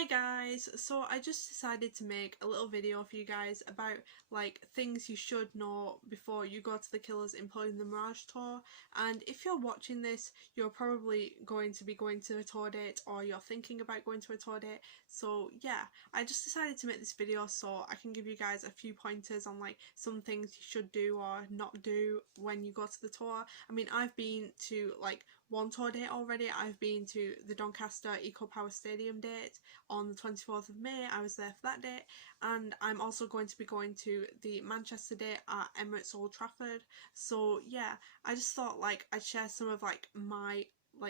Hi guys, so I just decided to make a little video for you guys about like things you should know before you go to the Killers Employing the Mirage tour. And if you're watching this, you're probably going to be going to a tour date, or you're thinking about going to a tour date. So yeah, I just decided to make this video so I can give you guys a few pointers on like some things you should do or not do when you go to the tour. I mean, I've been to like one tour date already. I've been to the Doncaster Eco Power Stadium date on the 24th of May. I was there for that date, and I'm also going to be going to the Manchester date at Emirates Old Trafford. So yeah, I just thought like I'd share some of like my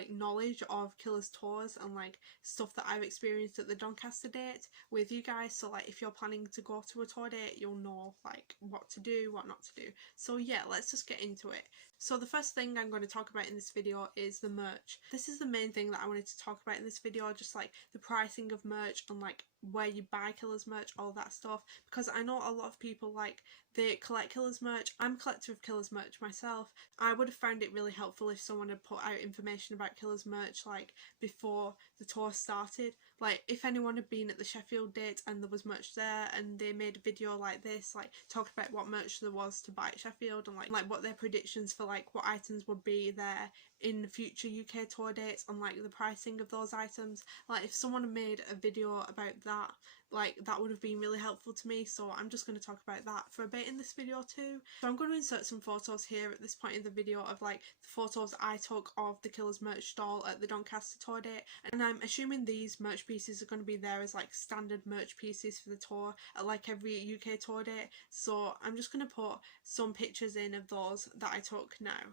knowledge of Killers tours and like stuff that I've experienced at the Doncaster date with you guys, so like if you're planning to go to a tour date, you'll know like what to do, what not to do. So yeah, let's just get into it. So the first thing I'm going to talk about in this video is the merch. This is the main thing that I wanted to talk about in this video, just like the pricing of merch and like where you buy Killers merch, all that stuff, because I know a lot of people like they collect Killers merch. I'm a collector of Killers merch myself. I would have found it really helpful if someone had put out information about Killers merch like before the tour started. Like if anyone had been at the Sheffield date and there was merch there and they made a video like this, like talking about what merch there was to buy at Sheffield and like what their predictions for like what items would be there in future UK tour dates and like the pricing of those items. Like if someone had made a video about that, like that would have been really helpful to me. So I'm just going to talk about that for a bit in this video too. So I'm going to insert some photos here at this point in the video of like the photos I took of the Killers merch stall at the Doncaster tour date, and I'm assuming these merch pieces are going to be there as like standard merch pieces for the tour at like every UK tour date. So I'm just going to put some pictures in of those that I took now.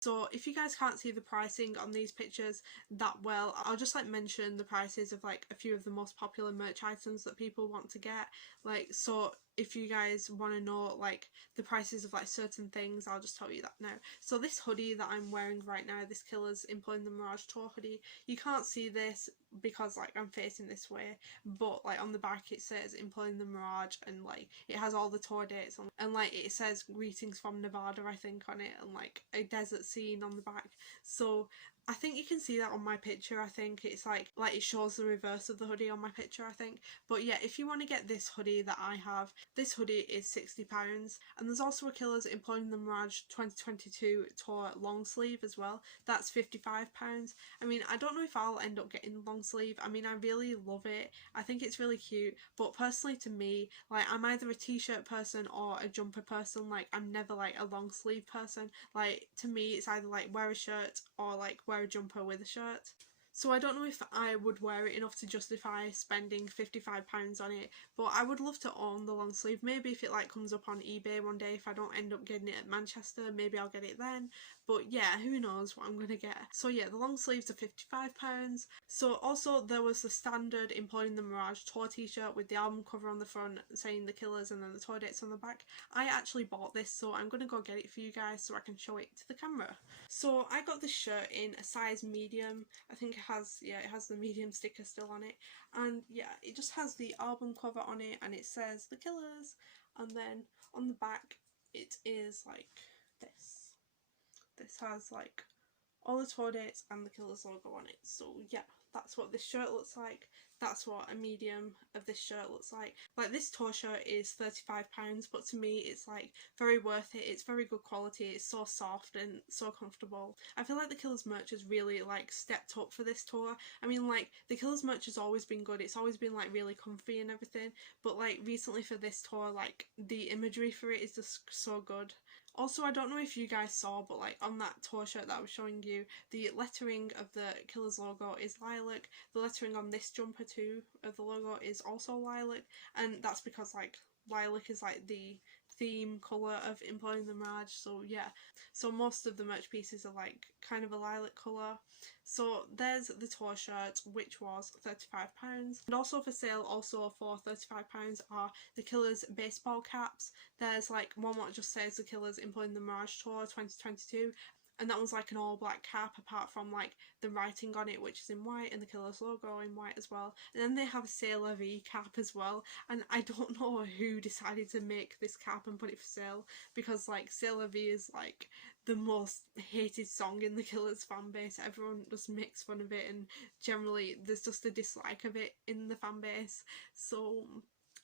So if you guys can't see the pricing on these pictures that well, I'll just like mention the prices of like a few of the most popular merch items that people want to get. Like, so if you guys want to know like the prices of like certain things, I'll just tell you that now. So this hoodie that I'm wearing right now, this Killers Employing the Mirage tour hoodie, you can't see this because like I'm facing this way, but like on the back it says Employing the Mirage, and like it has all the tour dates on, and like it says Greetings from Nevada I think on it, and like a desert scene on the back. So I think you can see that on my picture. I think it's like it shows the reverse of the hoodie on my picture, I think. But yeah, if you want to get this hoodie that I have, this hoodie is £60, and there's also a Killers Employing the Mirage 2022 tour long sleeve as well. That's £55. I mean, I don't know if I'll end up getting the long sleeve. I mean, I really love it. I think it's really cute, but personally to me, like I'm either a t-shirt person or a jumper person. Like I'm never like a long sleeve person. Like to me it's either like wear a shirt or like wear a jumper with a shirt. So I don't know if I would wear it enough to justify spending £55 on it, but I would love to own the long sleeve. Maybe if it like comes up on eBay one day, if I don't end up getting it at Manchester, maybe I'll get it then. But yeah, who knows what I'm gonna get. So yeah, the long sleeves are £55. So also there was the standard Employing the Mirage tour t-shirt with the album cover on the front saying the Killers and then the tour dates on the back. I actually bought this, so I'm gonna go get it for you guys so I can show it to the camera. So I got this shirt in a size medium. I think it has the medium sticker still on it, and yeah, it just has the album cover on it and it says the Killers, and then on the back it is like this has like all the tour dates and the Killers logo on it. So yeah, that's what this shirt looks like. That's what a medium of this shirt looks like. Like this tour shirt is £35, but to me it's like very worth it. It's very good quality. It's so soft and so comfortable. I feel like the Killers merch has really like stepped up for this tour. I mean, like the Killers merch has always been good. It's always been like really comfy and everything, but like recently for this tour, like the imagery for it is just so good. Also, I don't know if you guys saw, but like on that tour shirt that I was showing you, the lettering of the Killers logo is lilac. The lettering on this jumper too of the logo is also lilac, and that's because like lilac is like the theme colour of Employing the Mirage. So yeah, so most of the merch pieces are like kind of a lilac colour. So there's the tour shirt, which was £35, and also for sale, also for £35, are the Killers baseball caps. There's like one what just says the Killers Employing the Mirage Tour 2022, and that was like an all black cap apart from like the writing on it, which is in white, and the Killers logo in white as well. And then they have a C'est La Vie cap as well, and I don't know who decided to make this cap and put it for sale, because like C'est La Vie is like the most hated song in the Killers fan base. Everyone just makes fun of it, and generally there's just a dislike of it in the fan base. So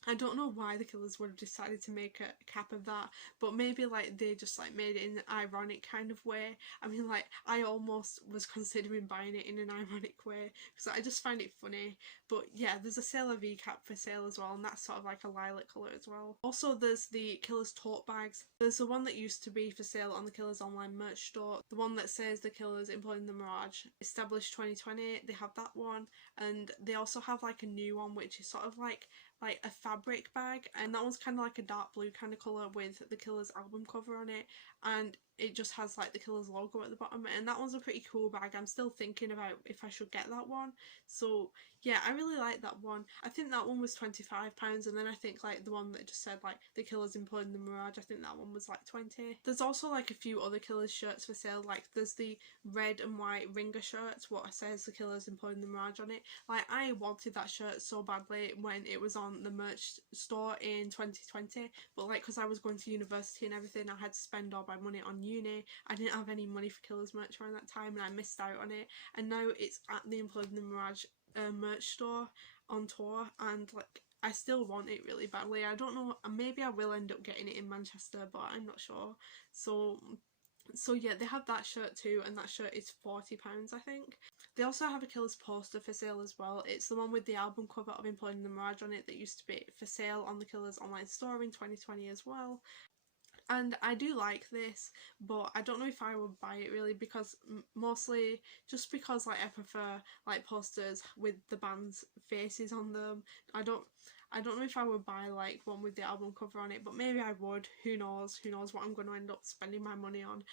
I don't know why the Killers would have decided to make a cap of that, but maybe like they just like made it in an ironic kind of way. I mean, like I almost was considering buying it in an ironic way because I just find it funny. But yeah, there's a C'est La Vie cap for sale as well, and that's sort of like a lilac colour as well. Also, there's the Killers tote bags. There's the one that used to be for sale on the Killers online merch store, the one that says the Killers employing the Mirage, established 2020. They have that one, and they also have like a new one which is sort of like a fabric bag, and that one's kind of like a dark blue kind of colour with the Killers album cover on it, and it just has like the Killers logo at the bottom, and that one's a pretty cool bag. I'm still thinking about if I should get that one. So yeah, I really like that one. I think that one was £25, and then I think like the one that just said like the Killers employing the Mirage, I think that one was like 20. There's also like a few other Killers shirts for sale, like there's the red and white ringer shirts what says the Killers employing the Mirage on it. Like I wanted that shirt so badly when it was on the merch store in 2020, but like because I was going to university and everything, I had to spend all my money on uni. I didn't have any money for Killers merch around that time, and I missed out on it, and now it's at the Employing the Mirage merch store on tour, and like I still want it really badly. I don't know, maybe I will end up getting it in Manchester, but I'm not sure. So yeah, they have that shirt too, and that shirt is £40 I think. They also have a Killers poster for sale as well. It's the one with the album cover of Employing the Mirage on it that used to be for sale on the Killers online store in 2020 as well. And I do like this, but I don't know if I would buy it really, because mostly just because like I prefer like posters with the band's faces on them. I don't know if I would buy like one with the album cover on it, but maybe I would. Who knows what I'm going to end up spending my money on.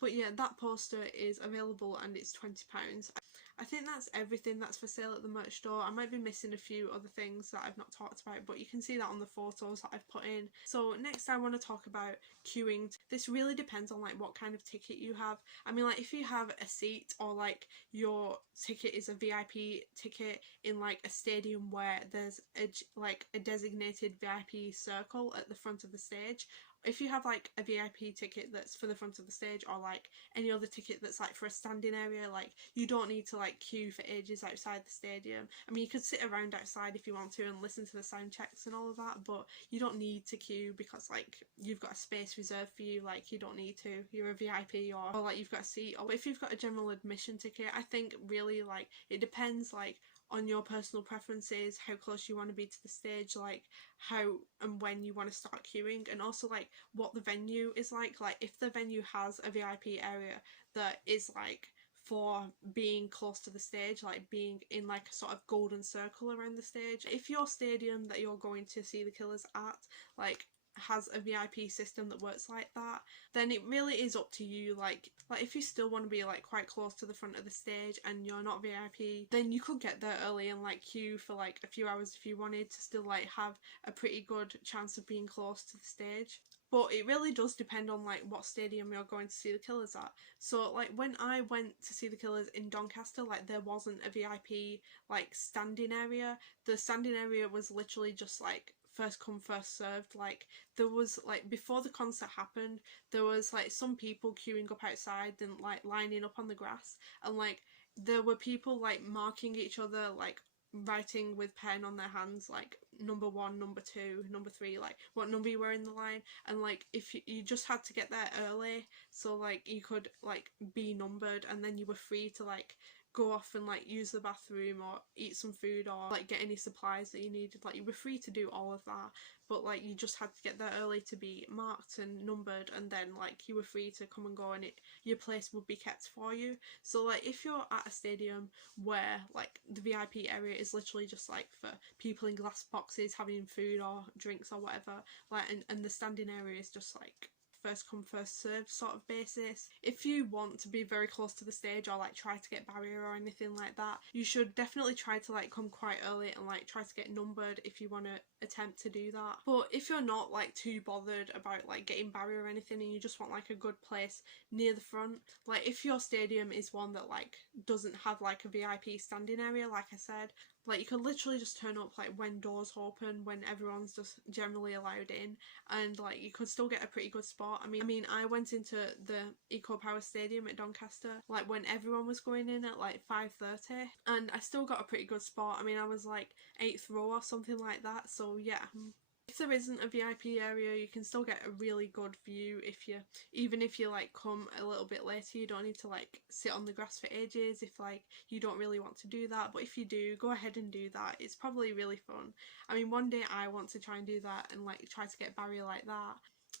But yeah, that poster is available and it's £20. I think that's everything that's for sale at the merch store. I might be missing a few other things that I've not talked about, but you can see that on the photos that I've put in. So next I want to talk about queuing. This really depends on like what kind of ticket you have. I mean, like if you have a seat, or like your ticket is a VIP ticket in like a stadium where there's a designated VIP circle at the front of the stage. If you have like a VIP ticket that's for the front of the stage, or like any other ticket that's like for a standing area, like you don't need to like queue for ages outside the stadium. I mean, you could sit around outside if you want to and listen to the sound checks and all of that, but you don't need to queue because like you've got a space reserved for you. Like you don't need to, you're a VIP, or like you've got a seat. Or if you've got a general admission ticket, I think really like it depends like on your personal preferences, how close you want to be to the stage, like how and when you want to start queuing, and also like what the venue is like if the venue has a VIP area that is like for being close to the stage, like being in like a sort of golden circle around the stage. If your stadium that you're going to see the Killers at like has a VIP system that works like that, then it really is up to you. Like if you still want to be like quite close to the front of the stage and you're not VIP, then you could get there early and like queue for like a few hours if you wanted to still like have a pretty good chance of being close to the stage. But it really does depend on like what stadium you're going to see the Killers at. So like when I went to see the Killers in Doncaster, like there wasn't a VIP like standing area. The standing area was literally just like first come first served. Like there was like before the concert happened, there was like some people queuing up outside and like lining up on the grass, and like there were people like marking each other, like writing with pen on their hands like number 1, number 2, number 3, like what number you were in the line. And like if you just had to get there early, so like you could like be numbered, and then you were free to like go off and like use the bathroom or eat some food or like get any supplies that you needed. Like you were free to do all of that, but like you just had to get there early to be marked and numbered, and then like you were free to come and go, and your place would be kept for you. So like if you're at a stadium where like the VIP area is literally just like for people in glass boxes having food or drinks or whatever, like and the standing area is just like first come first served sort of basis. If you want to be very close to the stage or like try to get barrier or anything like that, you should definitely try to like come quite early and like try to get numbered if you want to attempt to do that. But if you're not like too bothered about like getting barrier or anything and you just want like a good place near the front, like if your stadium is one that like doesn't have like a VIP standing area, like I said, like you could literally just turn up like when doors open, when everyone's just generally allowed in, and like you could still get a pretty good spot. I mean I went into the Eco Power Stadium at Doncaster like when everyone was going in at like 5:30 and I still got a pretty good spot. I mean I was like 8th row or something like that, so yeah. If there isn't a VIP area, you can still get a really good view even if you like come a little bit later. You don't need to like sit on the grass for ages if like you don't really want to do that, but if you do, go ahead and do that. It's probably really fun. I mean one day I want to try and do that and like try to get barrier like that.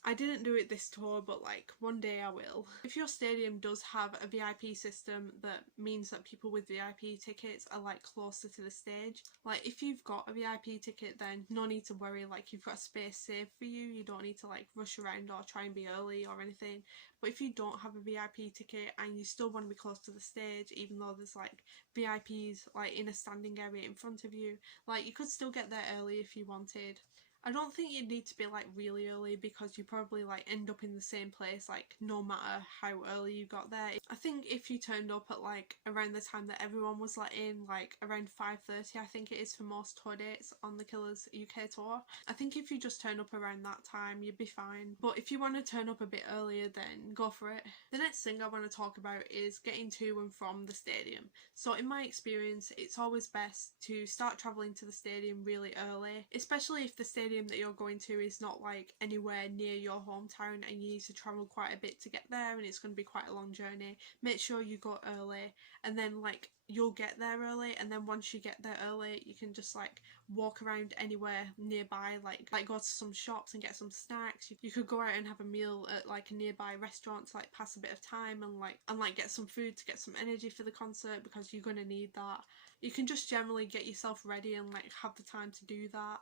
I didn't do it this tour, but like one day I will. If your stadium does have a VIP system, that means that people with VIP tickets are like closer to the stage. Like if you've got a VIP ticket, then no need to worry, like you've got space saved for you. You don't need to like rush around or try and be early or anything. But if you don't have a VIP ticket and you still want to be close to the stage, even though there's like VIPs like in a standing area in front of you, like you could still get there early if you wanted. I don't think you'd need to be like really early because you probably like end up in the same place like no matter how early you got there. I think if you turned up at like around the time that everyone was let in, like around 5:30 I think it is for most tour dates on the Killers UK tour, I think if you just turn up around that time you'd be fine. But if you want to turn up a bit earlier, then go for it. The next thing I want to talk about is getting to and from the stadium. So in my experience, it's always best to start travelling to the stadium really early, especially if the stadium that you're going to is not like anywhere near your hometown and you need to travel quite a bit to get there and it's going to be quite a long journey. Make sure you go early, and then like you'll get there early, and then once you get there early you can just like walk around anywhere nearby, like go to some shops and get some snacks. You could go out and have a meal at like a nearby restaurant to like pass a bit of time and like get some food to get some energy for the concert, because you're gonna need that. You can just generally get yourself ready and like have the time to do that.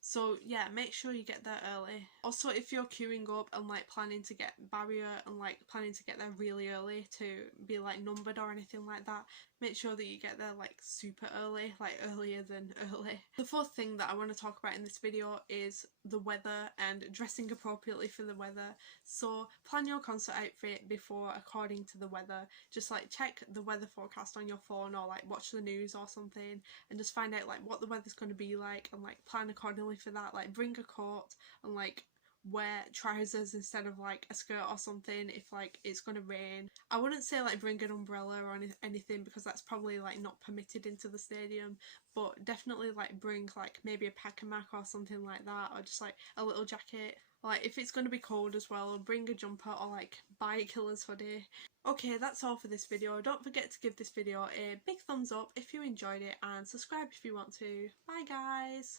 So yeah, make sure you get there early. Also, if you're queuing up and like planning to get barrier and like planning to get there really early to be like numbered or anything like that, make sure that you get there like super early, like earlier than early. The fourth thing that I want to talk about in this video is the weather and dressing appropriately for the weather. So plan your concert outfit before according to the weather. Just like check the weather forecast on your phone or like watch the news or something and just find out like what the weather's going to be like and like plan accordingly for that. Like bring a coat and like wear trousers instead of like a skirt or something if like it's gonna rain. I wouldn't say like bring an umbrella or anything because that's probably like not permitted into the stadium, but definitely like bring like maybe a pack-a-mac or something like that, or just like a little jacket. Like if it's going to be cold as well, bring a jumper or like buy a Killer's hoodie. Okay, that's all for this video. Don't forget to give this video a big thumbs up if you enjoyed it and subscribe if you want to. Bye guys!